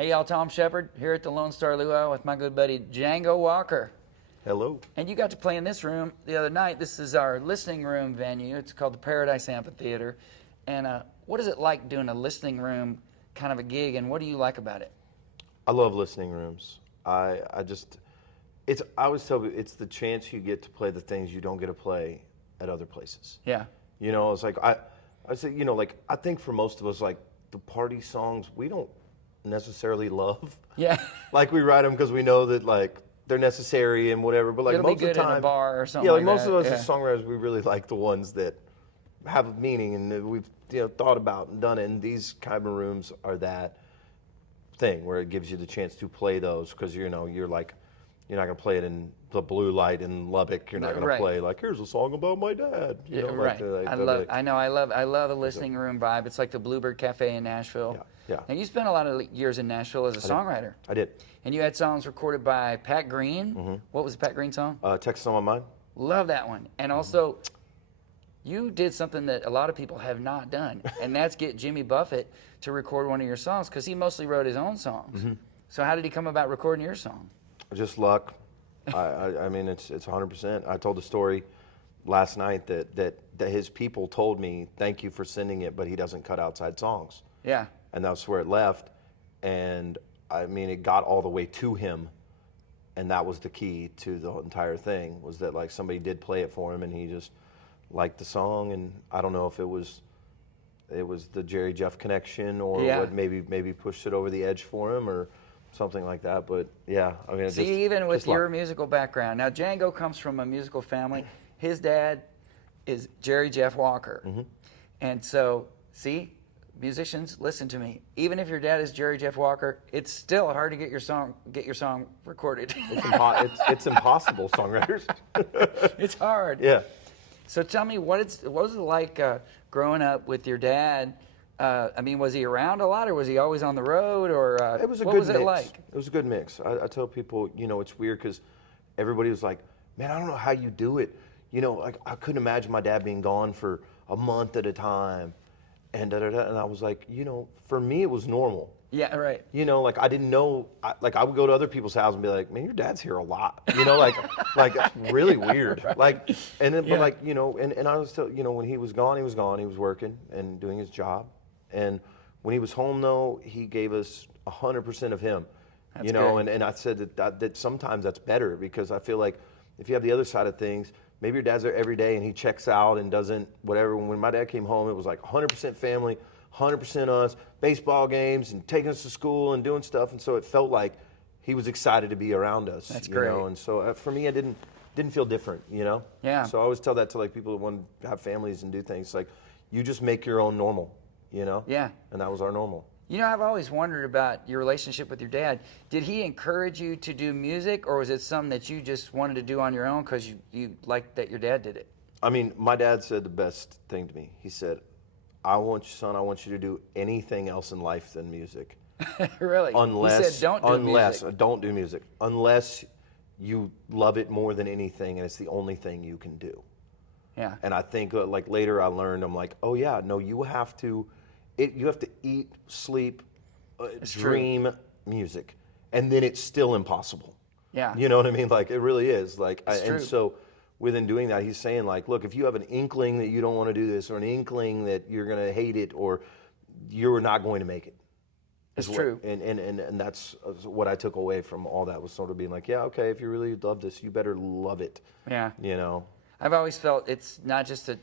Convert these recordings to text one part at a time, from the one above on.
Hey y'all, Tom Shepard here at the Lone Star Luau with my good buddy Django Walker. Hello. And you got to play in this room the other night. This is our listening room venue. It's called the Paradise Amphitheater. And what is it like doing a listening room kind of a gig, and what do you like about it? I love listening rooms. I always tell people it's the chance you get to play the things you don't get to play at other places. Yeah. You know, it's like I say, you know, like I think for most of us, like the party songs we don't necessarily love. Yeah. Like we write them because we know that like they're necessary and whatever. But like It'll most be good of the time, in a bar or something. yeah, like like most that. of us Yeah. as songwriters, we really like the ones that have a meaning and that we've thought about and done it. And these kind of rooms are that thing where it gives you the chance to play those because you're like you're not gonna play it in the blue light in Lubbock. You're not gonna play like here's a song about my dad. You know, right. Like, I love a listening room vibe. It's like the Bluebird Cafe in Nashville. Yeah. And you spent a lot of years in Nashville as a songwriter. I did. And you had songs recorded by Pat Green. Mm-hmm. What was the Pat Green song? Texas on My Mind. Love that one. And also, you did something that a lot of people have not done, and that's get Jimmy Buffett to record one of your songs because he mostly wrote his own songs. Mm-hmm. So how did he come about recording your song? Just luck. I mean, it's 100%. I told the story last night that his people told me, thank you for sending it, but he doesn't cut outside songs. Yeah. And that's where it left. And I mean, it got all the way to him. And that was the key to the entire thing, was that like somebody did play it for him and he just liked the song. And I don't know if it was the Jerry Jeff connection or what maybe pushed it over the edge for him or something like that. But yeah, I mean, even with your musical background, now Django comes from a musical family. His dad is Jerry Jeff Walker. Mm-hmm. And so, musicians, listen to me. Even if your dad is Jerry Jeff Walker, it's still hard to get your song recorded. It's impossible, songwriters. It's hard. Yeah. So tell me, what was it like growing up with your dad? I mean, was he around a lot, or was he always on the road, or it was a what good was mix. It like? It was a good mix. I tell people, it's weird because everybody was like, man, I don't know how you do it. Like I couldn't imagine my dad being gone for a month at a time. And and I was like, for me it was normal. Yeah, right. Like I didn't know. I would go to other people's house and be like, man, your dad's here a lot. Like it's really weird. Right. Like, and then, but like, and I was when he was gone, he was gone. He was working and doing his job. And when he was home, though, he gave us 100% of him. That's great. And I said that sometimes that's better because I feel like if you have the other side of things. Maybe your dad's there every day and he checks out and doesn't whatever. When my dad came home, it was like 100% family, 100% us, baseball games and taking us to school and doing stuff. And so it felt like he was excited to be around us. That's great. And so for me, I didn't feel different, Yeah. So I always tell that to like people that want to have families and do things. Like you just make your own normal, Yeah. And that was our normal. I've always wondered about your relationship with your dad. Did he encourage you to do music, or was it something that you just wanted to do on your own because you liked that your dad did it? I mean, my dad said the best thing to me. He said, I want you to do anything else in life than music. Really? Unless, he said, don't do music. Unless you love it more than anything and it's the only thing you can do. Yeah. And I think like later I learned, I'm like, oh yeah, no, you have to eat, sleep, dream music, and then it's still impossible. Yeah. You know what I mean? Like it really is. Like, true. And so within doing that, he's saying like, look, if you have an inkling that you don't want to do this, or an inkling that you're going to hate it, or you're not going to make it. It's true. And that's what I took away from all that was sort of being like, yeah, okay, if you really love this, you better love it. Yeah. I've always felt it's not just a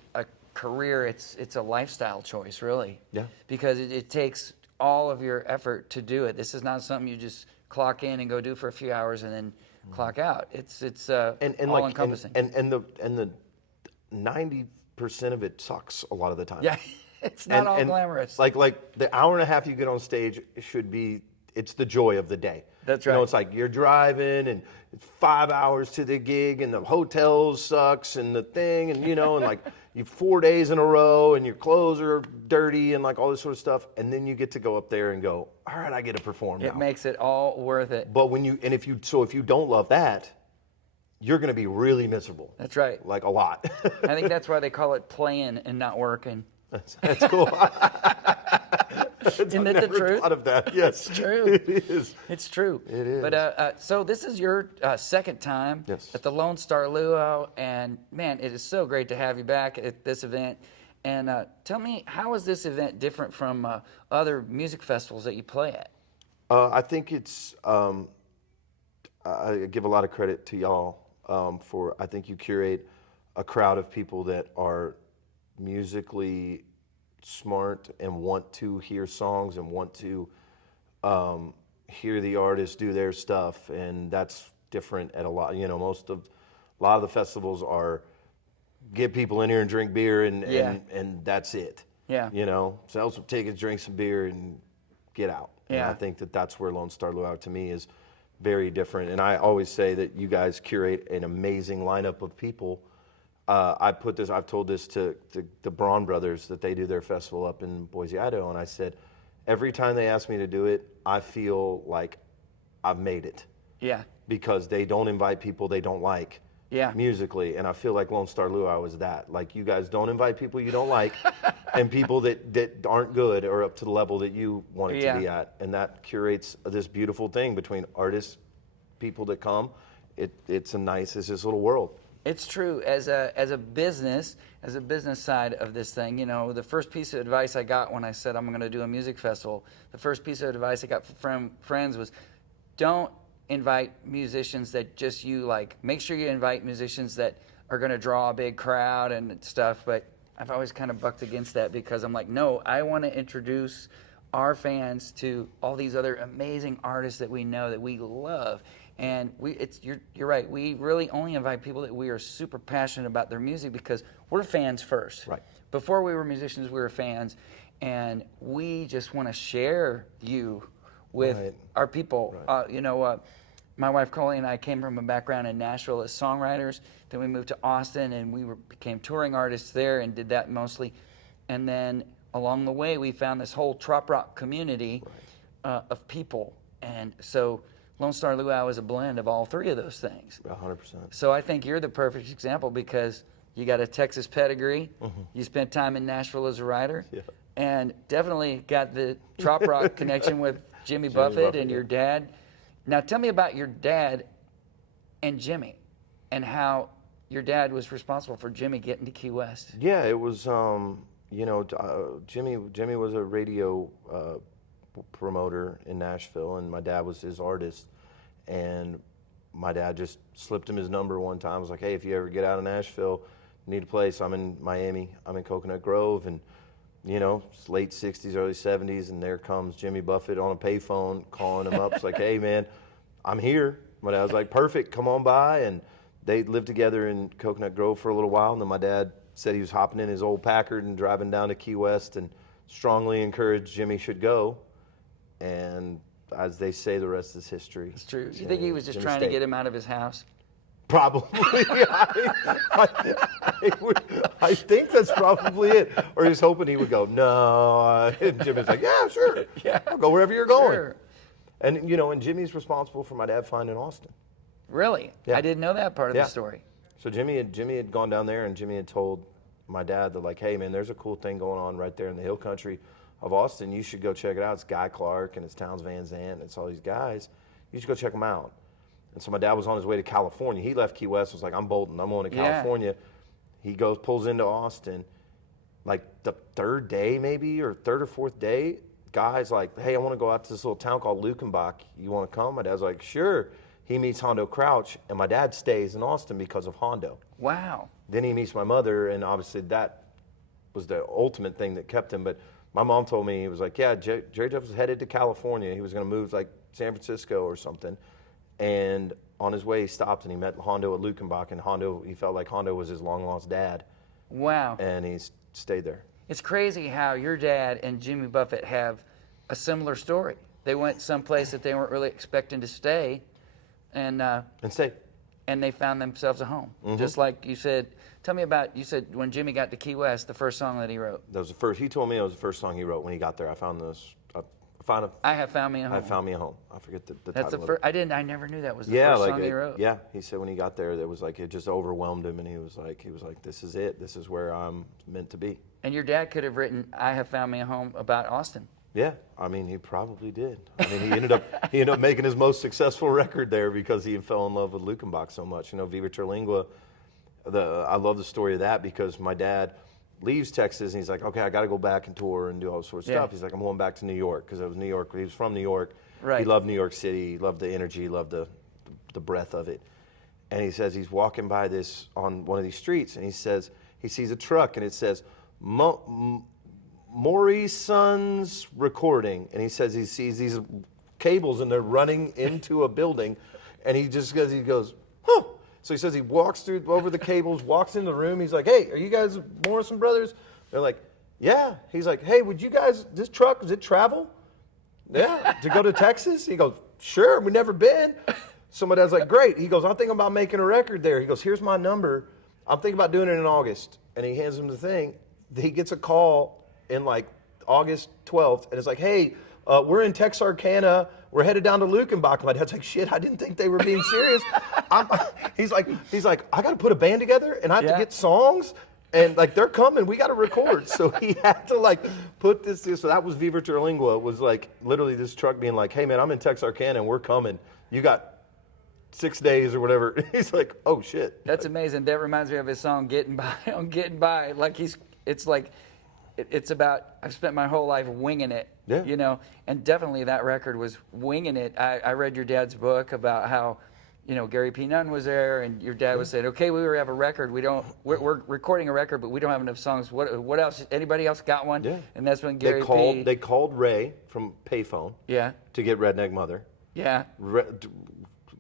career, it's a lifestyle choice, really. Yeah. Because it takes all of your effort to do it. This is not something you just clock in and go do for a few hours and then clock out. It's all encompassing. And the 90% of it sucks a lot of the time. Yeah. It's not all glamorous. Like the hour and a half you get on stage it's the joy of the day. That's right. It's like you're driving and it's 5 hours to the gig and the hotel sucks and the thing and and like you 4 days in a row and your clothes are dirty and like all this sort of stuff, and then you get to go up there and go, all right, I get to perform now. It makes it all worth it. But if you don't love that, you're going to be really miserable. That's right. Like a lot. I think that's why they call it playing and not working. That's cool. Isn't that the never truth? thought of that. Yes, It's true. It is. It's true. It is. But so this is your second time Yes. at the Lone Star Luau, and man, it is so great to have you back at this event. And tell me, how is this event different from other music festivals that you play at? I think it's. I give a lot of credit to y'all for. I think you curate a crowd of people that are musically smart and want to hear songs and want to hear the artist do their stuff, and that's different at a lot. You know, a lot of the festivals are get people in here and drink beer and that's it. Yeah. You know, sell some tickets, drink some beer, and get out. And Yeah. I think that's where Lone Star Luau to me is very different. And I always say that you guys curate an amazing lineup of people. I've told this to the Braun brothers that they do their festival up in Boise, Idaho, and I said, every time they ask me to do it, I feel like I've made it. Yeah. Because they don't invite people they don't like. Yeah. Musically, and I feel like Lone Star Luau is that. Like, you guys don't invite people you don't like, and people that aren't good or up to the level that you want it to be at, and that curates this beautiful thing between artists, people that come. It's this little world. It's true. As a business side of this thing, you know, the first piece of advice I got when I said I'm going to do a music festival, the first piece of advice I got from friends was, don't invite musicians that just you like. Make sure you invite musicians that are going to draw a big crowd and stuff. But I've always kind of bucked against that because I'm like, no, I want to introduce our fans to all these other amazing artists that we know, that we love. And you're right. We really only invite people that we are super passionate about their music because we're fans first. Right. Before we were musicians, we were fans, and we just want to share you with Right. our people. Right. My wife Coley and I came from a background in Nashville as songwriters. Then we moved to Austin, and became touring artists there and did that mostly. And then along the way, we found this whole trop rock community of people. And so Lone Star Luau is a blend of all three of those things. 100%. So I think you're the perfect example because you got a Texas pedigree. Mm-hmm. You spent time in Nashville as a writer. Yeah. And definitely got the trop rock connection with Jimmy Buffett and your dad. Now tell me about your dad and Jimmy and how your dad was responsible for Jimmy getting to Key West. Yeah, it was, Jimmy was a radio promoter in Nashville, and my dad was his artist. And my dad just slipped him his number one time. I was like, hey, if you ever get out of Nashville, need a place. I'm in Miami. I'm in Coconut Grove. And, you know, it's late 60s, early 70s, and there comes Jimmy Buffett on a payphone calling him up. It's like, hey, man, I'm here. My dad was like, perfect, come on by. And they lived together in Coconut Grove for a little while. And then my dad said he was hopping in his old Packard and driving down to Key West and strongly encouraged Jimmy should go. And as they say, the rest is history. It's true. You think he was just trying to get him out of his house? Probably. I think that's probably it. Or he's hoping he would go, no. And Jimmy's like, yeah, sure. Yeah. I'll go wherever you're going. Sure. And, you know, and Jimmy's responsible for my dad finding Austin. Really? Yeah. I didn't know that part of the story. So Jimmy had gone down there, and Jimmy had told my dad that, like, hey, man, there's a cool thing going on right there in the hill country of Austin. You should go check it out. It's Guy Clark, and it's Towns Van Zandt, and it's all these guys. You should go check them out. And so my dad was on his way to California. He left Key West, was like, I'm bolting. I'm going to California. He pulls into Austin. Like the third day maybe, or third or fourth day, Guy's like, hey, I want to go out to this little town called Lukenbach. You want to come? My dad's like, sure. He meets Hondo Crouch, and my dad stays in Austin because of Hondo. Wow. Then he meets my mother, and obviously that was the ultimate thing that kept him. But my mom told me, he was like, yeah, Jerry Jeff was headed to California. He was going to move like San Francisco or something. And on his way, he stopped and he met Hondo at Lukenbach, and he felt like Hondo was his long-lost dad. Wow. And he stayed there. It's crazy how your dad and Jimmy Buffett have a similar story. They went someplace that they weren't really expecting to stay, and stayed. And they found themselves a home. Mm-hmm. Just like you said. Tell me about, you said when Jimmy got to Key West, the first song that he wrote. That was the first. He told me it was the first song he wrote when he got there. I found this. I Have Found Me a Home. I Found Me a Home. I forget the That's title. the first. I never knew that was the first song he wrote. Yeah, he said when he got there, it was like it just overwhelmed him, and he was like, this is it. This is where I'm meant to be. And your dad could have written I Have Found Me a Home about Austin. Yeah, I mean, he probably did. I mean, he ended up making his most successful record there because he fell in love with Lukenbach so much. You know, Viva Terlingua. I love the story of that because my dad leaves Texas and he's like, okay, I got to go back and tour and do all this sort of stuff. He's like, I'm going back to New York because it was New York. He was from New York. Right. He loved New York City. He loved the energy. He loved the breath of it. And he says he's walking by this on one of these streets and he says he sees a truck and it says Maurice Son's Recording, and he says he sees these cables and they're running into a building, and he goes, huh. So he says he walks over the cables, walks into the room. He's like, hey, are you guys Morrison Brothers? They're like, yeah. He's like, hey, would you guys, this truck, does it travel? Yeah, to go to Texas? He goes, sure, we've never been. So my dad's like, great. He goes, I'm thinking about making a record there. He goes, here's my number. I'm thinking about doing it in August. And he hands him the thing. He gets a call in like August 12th, and it's like, hey, we're in Texarkana. We're headed down to Lukenbach. My dad's like, shit, I didn't think they were being serious. He's like, I got to put a band together, and I have to get songs, and like they're coming. We got to record. So he had to like put this. So that was Viva Terlingua. It was like literally this truck being like, hey man, I'm in Texarkana, and we're coming. You got 6 days or whatever. He's like, oh shit. That's amazing. That reminds me of his song "Getting By." On "Getting By," like it's about I've spent my whole life winging it, you know, and definitely that record was winging it. I read your dad's book about how, you know, Gary P. Nunn was there, and your dad was saying, okay, we have a record. We're recording a record, but we don't have enough songs. What else? Anybody else got one? Yeah. And that's when Gary P. They called Ray from Payphone. Yeah. To get Redneck Mother. Yeah.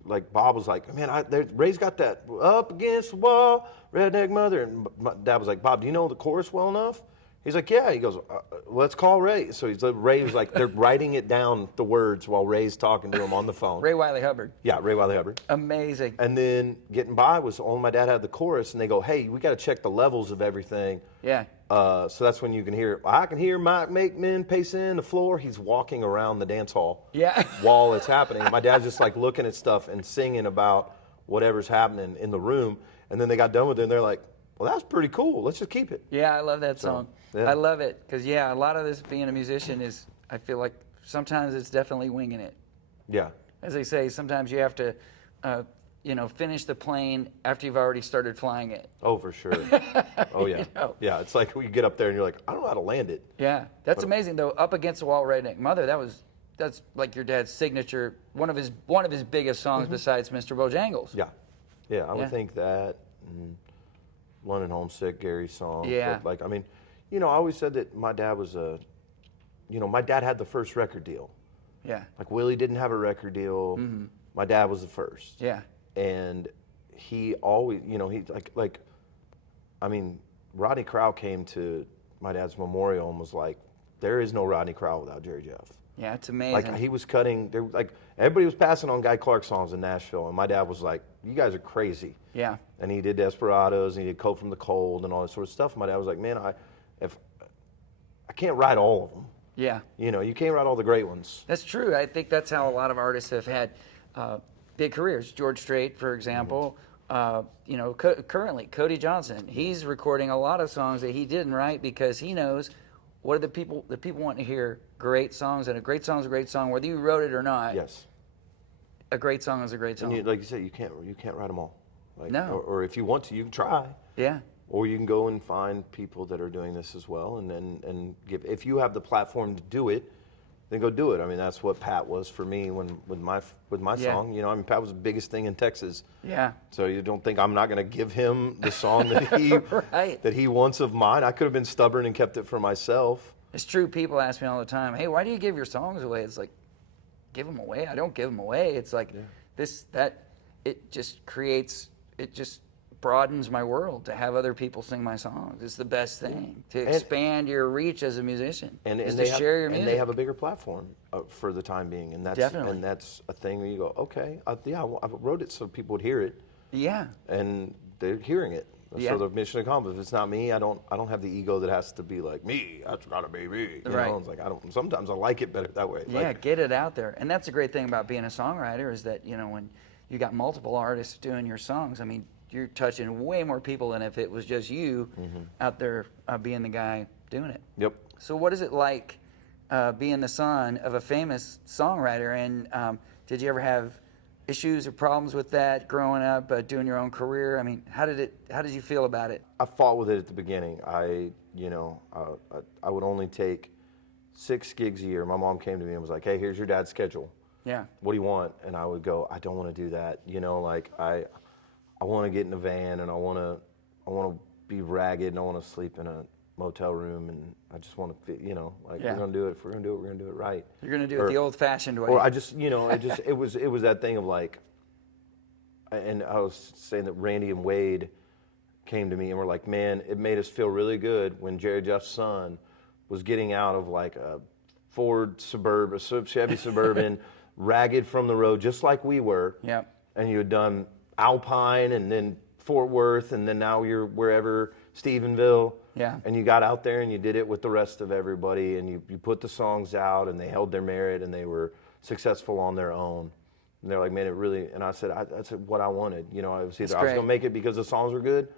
Like Bob was like, man, Ray's got that up against the wall, Redneck Mother, and my dad was like, Bob, do you know the chorus well enough? He's like, yeah. He goes, let's call Ray. So Ray was like, they're writing it down, the words, while Ray's talking to him on the phone. Ray Wiley Hubbard. Yeah, Ray Wiley Hubbard. Amazing. And then Getting By was all my dad had the chorus, and they go, hey, we got to check the levels of everything. Yeah. So that's when you can hear, I can hear Mike Makeman pacing the floor. He's walking around the dance hall. Yeah. While it's happening. My dad's just like looking at stuff and singing about whatever's happening in the room. And then they got done with it, and they're like, well, that's pretty cool. Let's just keep it. Yeah, I love that song. Yeah. I love it because, yeah, a lot of this being a musician is, I feel like sometimes it's definitely winging it. Yeah. As they say, sometimes you have to, you know, finish the plane after you've already started flying it. Oh, for sure. Oh, yeah. You know? Yeah, it's like when you get up there and you're like, I don't know how to land it. Yeah. That's amazing, though. Up Against the Wall, Redneck Mother, that's like your dad's signature, one of his biggest songs besides Mr. Bojangles. Yeah. Yeah, I would think that. London Homesick, Gary's song. Yeah. But like, I mean, you know, I always said that my dad was my dad had the first record deal. Yeah. Like Willie didn't have a record deal. Mm-hmm. My dad was the first. Yeah. And he always, you know, he I mean, Rodney Crowell came to my dad's memorial and was like, there is no Rodney Crowell without Jerry Jeff. Yeah, it's amazing. Like he was cutting, like everybody was passing on Guy Clark songs in Nashville, and my dad was like, "You guys are crazy." Yeah. And he did Desperados, and he did Cope from the Cold, and all that sort of stuff. And my dad was like, "Man, I can't write all of them." Yeah. You know, you can't write all the great ones. That's true. I think that's how a lot of artists have had big careers. George Strait, for example. You know, currently Cody Johnson, he's recording a lot of songs that he didn't write because he knows. What are the people want to hear? Great songs, and a great song is a great song, whether you wrote it or not. Yes. A great song is a great song. And like you said, you can't write them all. Like, no. Or if you want to, you can try. Yeah. Or you can go and find people that are doing this as well, and give. If you have the platform to do it, then go do it. I mean, that's what Pat was for me with my song. You know, I mean, Pat was the biggest thing in Texas. Yeah. So you don't think I'm not going to give him the song that he that he wants of mine? I could have been stubborn and kept it for myself. It's true. People ask me all the time, "Hey, why do you give your songs away?" It's like, give them away. I don't give them away. It's like it just broadens my world to have other people sing my songs. It's the best thing to expand your reach as a musician. And to share your music. And they have a bigger platform for the time being, and that's a thing where you go, okay, I wrote it so people would hear it. Yeah. And they're hearing it. Yeah. So the mission accomplished. If it's not me, I don't have the ego that has to be like me. That's gotta be me. You know? It's like sometimes I like it better that way. Yeah, like, get it out there. And that's a great thing about being a songwriter is that, you know, when you got multiple artists doing your songs, I mean, you're touching way more people than if it was just you out there being the guy doing it. Yep. So what is it like being the son of a famous songwriter. And did you ever have issues or problems with that growing up, doing your own career? I mean, how did you feel about it? I fought with it at the beginning. I would only take 6 gigs a year. My mom came to me and was like, "Hey, here's your dad's schedule. Yeah. What do you want?" And I would go, "I don't want to do that. Like I want to get in a van, and I want to be ragged, and I want to sleep in a motel room, and I just want to, like we're gonna do it. If we're gonna do it, we're gonna do it right. You're gonna do it the old-fashioned way." Or I just, it was that thing of like, and I was saying that Randy and Wade came to me and were like, "Man, it made us feel really good when Jerry Jeff's son was getting out of like a Ford Suburban, a Chevy Suburban, ragged from the road, just like we were. Yep. And you had done Alpine, and then Fort Worth, and then now you're wherever, Stephenville. Yeah. And you got out there and you did it with the rest of everybody, and you put the songs out, and they held their merit, and they were successful on their own. And they're like, "Man, it really," and I said, "That's what I wanted." It was either I was gonna make it because the songs were good,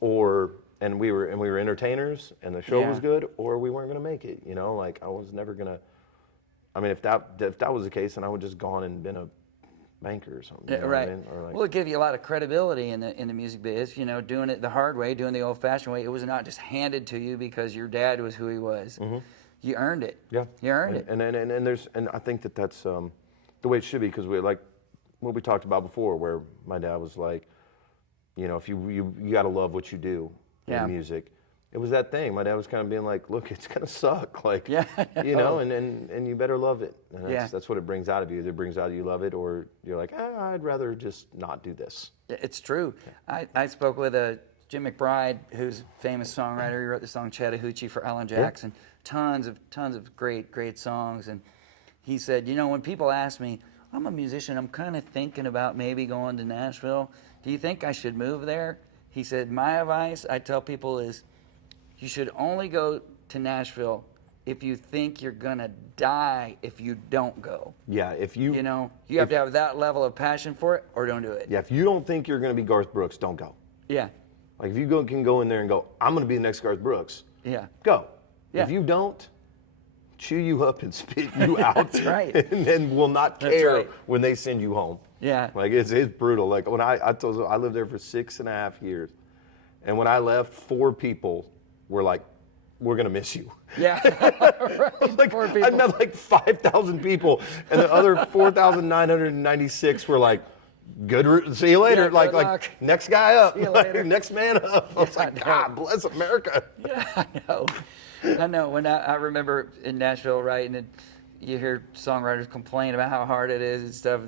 and we were entertainers and the show was good, or we weren't gonna make it. Like I was never gonna. I mean, if that was the case, then I would just gone and been a banker or something. Yeah, right. Well, it gave you a lot of credibility in the music biz. Doing it the hard way, doing the old-fashioned way. It was not just handed to you because your dad was who he was. Mm-hmm. You earned it. Yeah. You earned it. And I think that's the way it should be, because we like what we talked about before, where my dad was like, if you got to love what you do in music. It was that thing. My dad was kind of being like, "Look, it's gonna suck, like, and you better love it." And that's what it brings out of you. Either it brings out you love it, or you're like, "I'd rather just not do this." It's true. I spoke with Jim McBride, who's a famous songwriter. He wrote the song Chattahoochee for Alan Jackson. Tons of great songs. And he said, when people ask me, "I'm a musician, I'm kind of thinking about maybe going to Nashville. Do you think I should move there?" He said, "My advice I tell people is, you should only go to Nashville if you think you're gonna die if you don't go." Yeah, if you you have to have that level of passion for it, or don't do it. Yeah, if you don't think you're gonna be Garth Brooks, don't go. Yeah. Like if you can go in there and go, "I'm gonna be the next Garth Brooks." Yeah. Go. Yeah. If you don't, chew you up and spit you out. That's right. And then will not care when they send you home. Yeah. Like it's brutal. Like when I told you, I lived there for 6.5 years, and when I left, 4 people were like, "We're gonna miss you." Yeah. Right. Like, 4 people. I met like 5,000 people, and the other 4,996 were like, see you later. Yeah, like luck. Next guy up. See you later. Next man up. I was like, "God bless America." Yeah, I know. When I remember in Nashville, right, and you hear songwriters complain about how hard it is and stuff.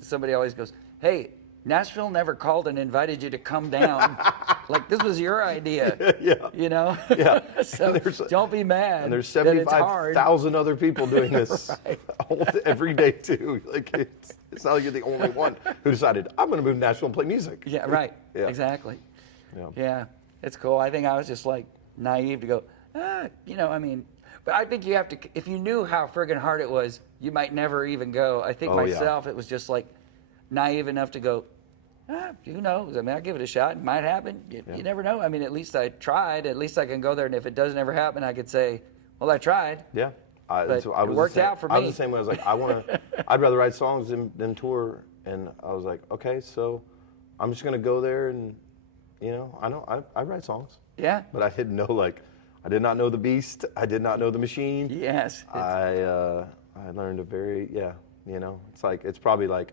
Somebody always goes, "Hey, Nashville never called and invited you to come down. Like this was your idea." Yeah. Yeah. So don't be mad. And there's that it's hard. 75,000 other people doing this Right. every day too. Like it's not like you're the only one who decided, "I'm going to move to Nashville and play music." Yeah, right. Yeah. Exactly. Yeah. Yeah, it's cool. I think I was just like naive to go, I mean, but I think you have to, if you knew how friggin' hard it was, you might never even go. I think myself, it was just like naive enough to go, who knows? I mean, I'll give it a shot. It might happen. You never know. I mean, at least I tried. At least I can go there. And if it doesn't ever happen, I could say, "Well, I tried." Yeah. But it worked out for me. I was the same way. I was like, I'd rather write songs than tour. And I was like, okay, so I'm just going to go there and, I write songs. Yeah. But I didn't know, I did not know the beast. I did not know the machine. Yes. I learned it's probably like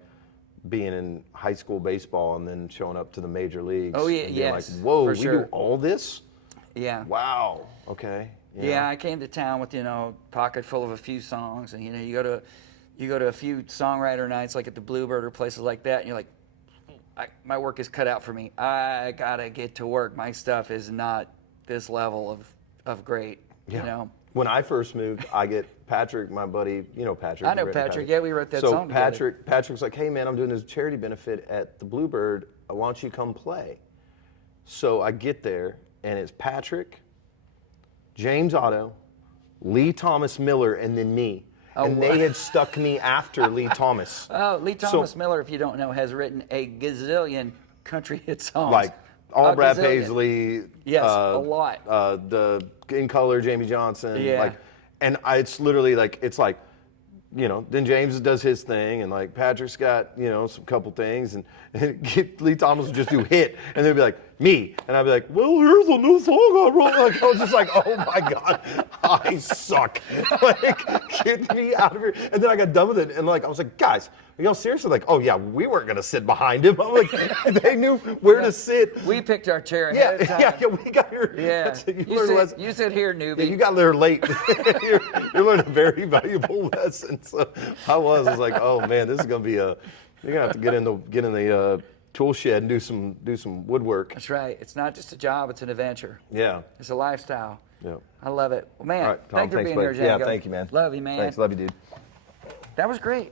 being in high school baseball and then showing up to the major leagues. Oh, yeah, and being yes. like, whoa, for we sure. do all this? Yeah. Wow. Okay. Yeah, I came to town with pocket full of a few songs, and you go to a few songwriter nights like at the Bluebird or places like that, and you're like, my work is cut out for me. I gotta get to work. My stuff is not this level of great. Yeah. When I first moved, I get Patrick, my buddy. Patrick. I know Patrick. Yeah, we wrote that song together. Patrick's like, "Hey man, I'm doing this charity benefit at the Bluebird. Why don't you come play?" So I get there, and it's Patrick, James Otto, Lee Thomas Miller, and then me. And they had stuck me after Lee Thomas. Oh, Lee Thomas Miller, if you don't know, has written a gazillion country hit songs. Like all Brad gazillion. Paisley. Yes, a lot. The In Color, Jamie Johnson. Yeah. And it's literally like, it's like, you know, then James does his thing, and like Patrick's got, you know, some couple things, and Lee Thomas would just do hit, and they'd be like, me, and I'd be like, well, here's a new song I wrote. Like, I was just like, oh my God, I suck. Like, get me out of here. And then I got done with it, and like, I was like, guys, are y'all seriously? Like, oh yeah, we weren't gonna sit behind him. I'm like, they knew where to sit. We picked our chair ahead of time. Yeah, we got here. Yeah. You sit here, newbie. Yeah, you got there late. you're learning a very valuable lesson. So I was like, oh man, this is gonna be you're gonna have to get in the tool shed and do some woodwork. That's right. It's not just a job; it's an adventure. Yeah. It's a lifestyle. Yeah. I love it. Well, man, All right, Tom, thanks for being here, buddy. Django. Yeah, thank you, man. Love you, man. Thanks, love you, dude. That was great.